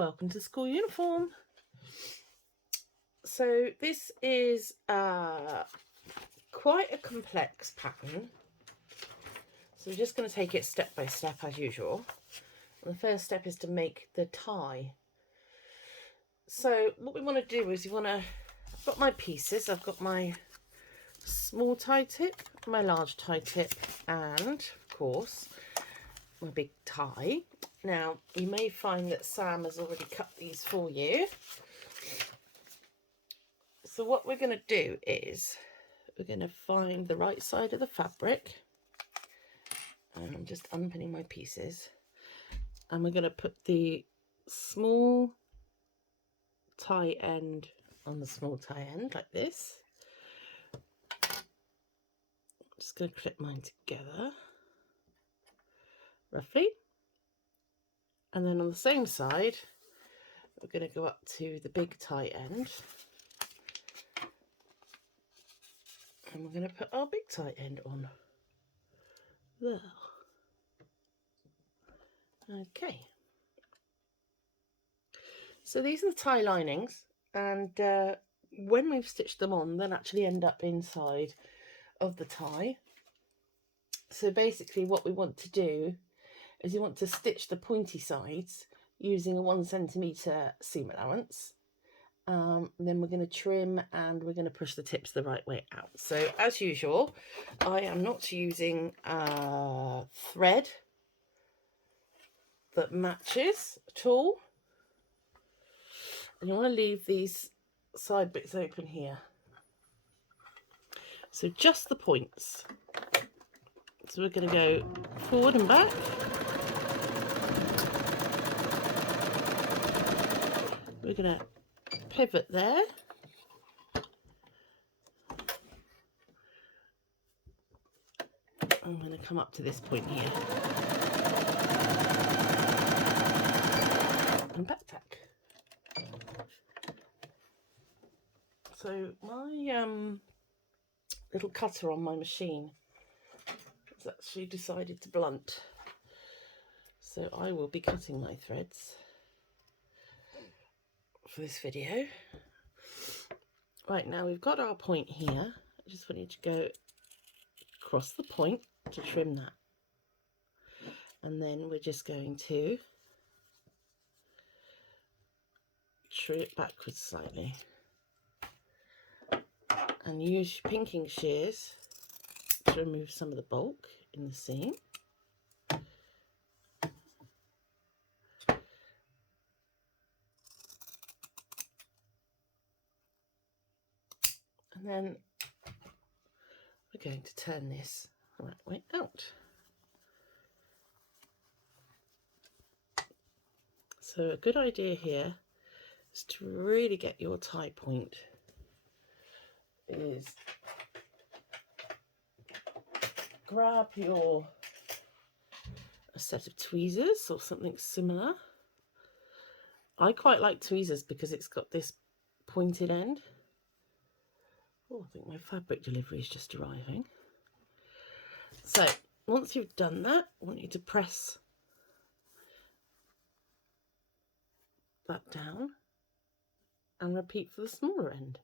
welcome to school uniform. So this is quite a complex pattern, so we're just going to take it step by step as usual. And the first step is to make the tie. So what we want to do is I've got my pieces. I've got my small tie tip, my large tie tip, and of course my big tie. Now you may find that Sam has already cut these for you. So what we're going to do is we're going to find the right side of the fabric, and I'm just unpinning my pieces, and we're going to put the small tie end on the small tie end like this. I'm just going to clip mine together roughly, and then on the same side we're going to go up to the big tie end, and we're going to put our big tie end on there. Okay, so these are the tie linings, and when we've stitched them on, they'll actually end up inside of the tie. So basically what we want to do is you want to stitch the pointy sides using a 1 centimetre seam allowance. Then we're going to trim and we're going to push the tips the right way out. So as usual, I am not using thread that matches at all. And you want to leave these side bits open here. So just the points. So we're going to go forward and back. We're going to pivot there. I'm going to come up to this point here. And back tack. So my little cutter on my machine has actually decided to blunt. So I will be cutting my threads for this video. Right, now we've got our point here. I just want you to go across the point to trim that. And then we're just going to trim it backwards slightly. And use your pinking shears to remove some of the bulk in the seam. And then we're going to turn this the right way out. So a good idea here is to really get your tie point is grab a set of tweezers or something similar. I quite like tweezers because it's got this pointed end. Oh, I think my fabric delivery is just arriving. So once you've done that, I want you to press that down and repeat for the smaller end.